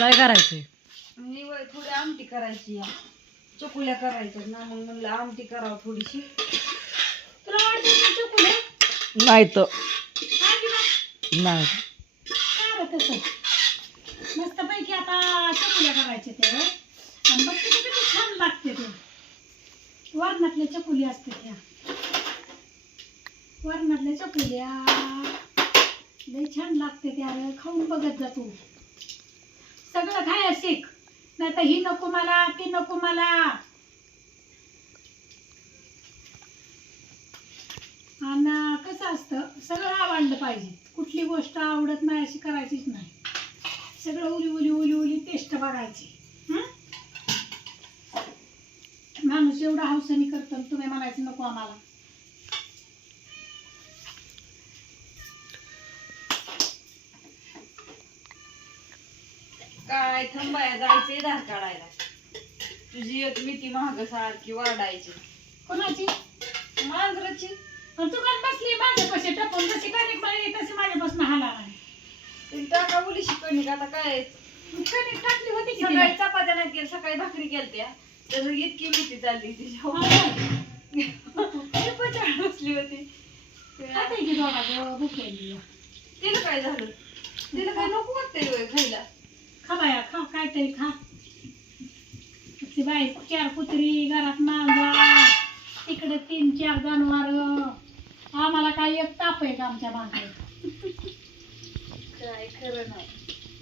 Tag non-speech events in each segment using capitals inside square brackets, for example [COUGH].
काय करायचंय? वय थोडी आमटी करायची या चकुल्या करायच्या ना मग म्हणलं आमटी करावं थोडीशी. तुला ना चकुल्या? नाही तर. हा की? नाही? काय रे तसं? मस्त पैकी आता चकुल्या करायचे ते आणि बघ किती किती छान लागते ते. वरणातल्या चकुली असते त्या. वरणातल्या चकुल्या. लय छान लागते त्या रे. खाऊन बघत जा तू. सगळं खाया शिक नाही तर ही नको मला ती नको मला. आणि कसं असतं? सगळं आवडलं पाहिजे. कुठली गोष्ट आवडत नाही अशी करायचीच नाही. सगळं उली उली उली उली टेस्ट बघायची. माणूस एवढा हौसानी करतो तुम्ही म्हणायचं नको आम्हाला. काय थांबाया जायचंय धार काढायला. तुझी एक मिठी महाग सारखी वरडायची कोणाची? मांजराची. आणि तू काल बसली माझ्यापाशी टपून जशी कणिक बळली तशी माझ्यापासून हाला नाही ती टाका मुली शिकवणी का आता काय? कणिक टाकली होती की सकाळी तिला? चपात्या नाही केल्या सकाळी भाकरी केलत्या. त्याचं इतकी मिठी चालली तिच्या हा. [LAUGHS] पचाड बसली होती. खाते की दोघा गं, भूक लागली. तिला काय झालं? तिला काय नको वाटतंय होय खायला. खा बाया खा काहीतरी खा. ती बाई चार कुत्री घरात मांजरा. तिकडे तीन चार जनावर. आम्हाला काय एक ताप आहे का आमच्या मागे? काय खरं नाही.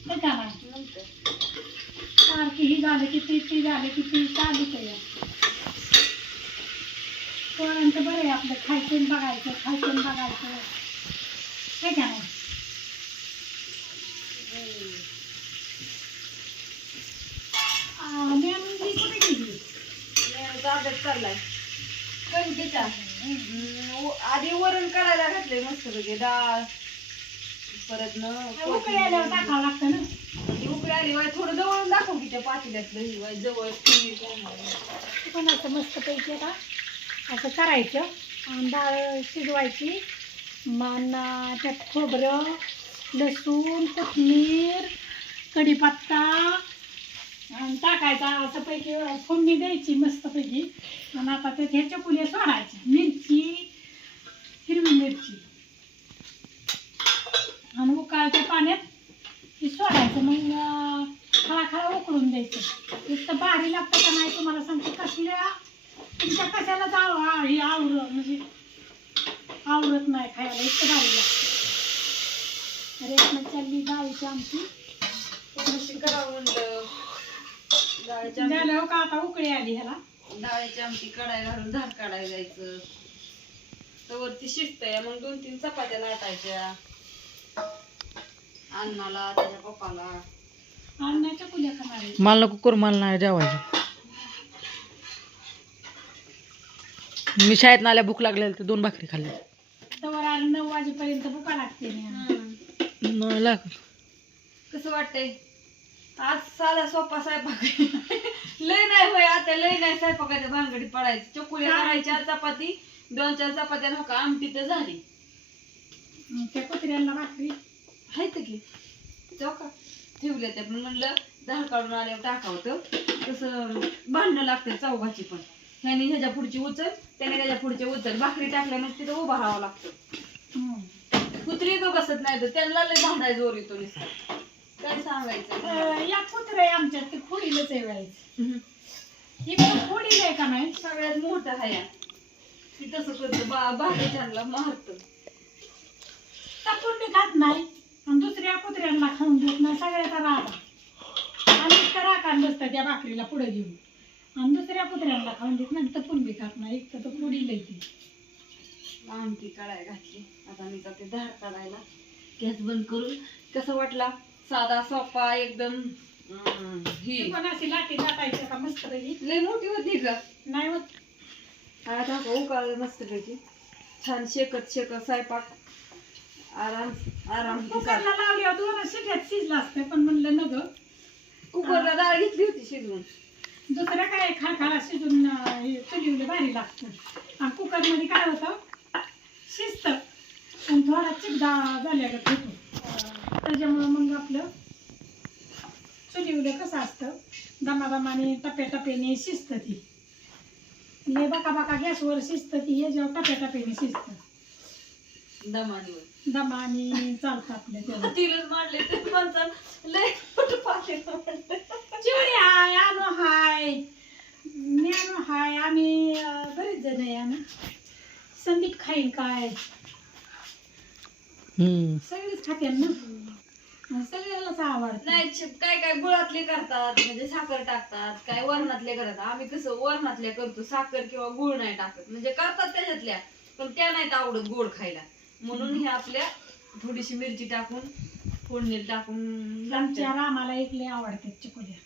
ते का नाही? नंतर. सारखी ही झालं की ती ती झालं की ती चालूच आहे. पोरांचं बरं आहे आपलं. खायचं बघायचं खायचं बघायचं. हे का नाही? ताब्यात चाललाय कणकीचा आधी वरण करायला घातलंय मस्त पैकी डाळ. परत न उकळी आल्यावर टाकावं लागतं ना. उकळी आली वाय थोडं जवळून दाखव की त्या पातेल्यातलं वाय जवळ. पण असं मस्त पैकी आता असं करायचं. आणि डाळ शिजवायची. मान त्यात खोबरं लसूण कोथिंबीर कढीपत्ता आणि टाकायचा असं पैकी फोडणी द्यायची मस्त पैकी आणि आता ते ह्या चकुल्या सोडायच्या मिरची हिरवी मिरची. आणि उकाळच्या पाण्यात ते सोडायचं. मग खळा खळा उकळून द्यायचं. इतकं भारी लागतं का नाही तुम्हाला सांगते. कसल्या तुमच्या कशाला जाव? हे आवर म्हणजे आवडत नाही खायला. इतकं भारी लागतं. रेशमा चालली डाळीची आमची करावं म्हणलं. डाळीची आमटी झालं हो का आता उकळी आली ह्याला? डाळीची आमटी कढाई घालून धार काढायला जायचं. तर ती शिजतंय मग दोन तीन चपात्या लाटायच्या. अण्णाला त्याच्या पप्पाला. अन्नाच्या खाणार. मला नको करू मला नाही जेवायचं. मी शाळेत आल्या भूक लागलेली तर दोन भाकरी खाल्ल्या. तवर आली नऊ वाजेपर्यंत भुका लागते नाही. नाही लागत. कसं वाटतंय? आज साधा सोपा स्वयंपाक लय नाही होय आता लय नाही स्वयंपाकाच्या भानगडी पडायची. चकुल्या? करायच्या चपाती दोन चार चपात्या नका आमटी तर झाली. त्या कुत्र्यांना भाकरी. आहेत की. जाऊ का ठेवले ते पण म्हणलं धार काढून आल्यावर टाकावतं. तसं भांडणं लागते चौघाची पण. ह्याने ह्याच्या पुढची उचल त्याने त्याच्या पुढची उचल. भाकरी टाकल्यानंतर तिथं उभा राहावं लागतं. कुत्री तो बसत नाही तर त्यांना लय भांडाय जोर येतो नुसता. काय सांगायचं? अं, या कुत्रे आमच्यात ते खोडीलच आहे वेळेस ही पण खोडील आहे का नाही? सगळ्यात मोठं आहे. ती तसं करतं. बा भाकरीच्या मारतं. टाकून बी खात नाही आणि दुसऱ्या कुत्र्यांना खाऊन देत नाही. सगळ्याचा रागा आणि इतकं राखान बसतं त्या भाकरीला पुढे घेऊन. आणि दुसऱ्या कुत्र्यांना खाऊन देत नाही. तपून बी खात नाही. एक तर तो पुढील आहे ती. आमटी काढाय घातली. आता मी जाते धार काढायला गॅस बंद करून. कसं वाटला? साधा सोपा एकदम अं, ही. पण अशी लाटी लाटायची का मस्त लय मोठी होती का? नाही होत. आता उकाळ मस्त पैकी. छान शेकत शेकत स्वयंपाक. आराम आराम कुकरला लावल्यावर दोन शिट्यात शिजलं असतं पण म्हणलं न ग कुकरला डाळ घेतली होती शिजवून. दुसरं काय खा खाला शिजून अं, हे चुलीवलं भारी लागतं. आणि कुकरमध्ये काय होतं? शिजतं. आणि थोडा चिकदा होतो. अं, त्याच्यामुळं मग आपलं चुलीवर आपलं कसं असतं? दमादमाने टप्प्याटप्प्याने शिजतं ती. लय बाका बाका गॅसवर शिजतं ती हे जेव्हा टप्प्याटप्प्याने शिजतं. दमानीवर दमाने चालतं आपलं तेव्हा [LAUGHS] तिलाच मांडले ते लय मोठं. चिवडी हाय आणू हाय. ज्ञानू हाय आम्ही अं, बरेच जण आहे आम्ही. संदीप खाईल काय? हम्म. सगळेच खाते ना. मग सगळ्यालाच आवडतं. नाही काय काय गुळातले करतात म्हणजे साखर टाकतात काय वरणातले करतात. आम्ही कसं वरणातल्या करतो साखर किंवा गुळ नाही टाकत. म्हणजे करतात त्याच्यातल्या पण त्या नाहीत आवडत गोड खायला. म्हणून हे आपल्या थोडीशी मिरची टाकून फोडणी टाकून आमच्या रामाला एक लय आवडतात चिकोल्या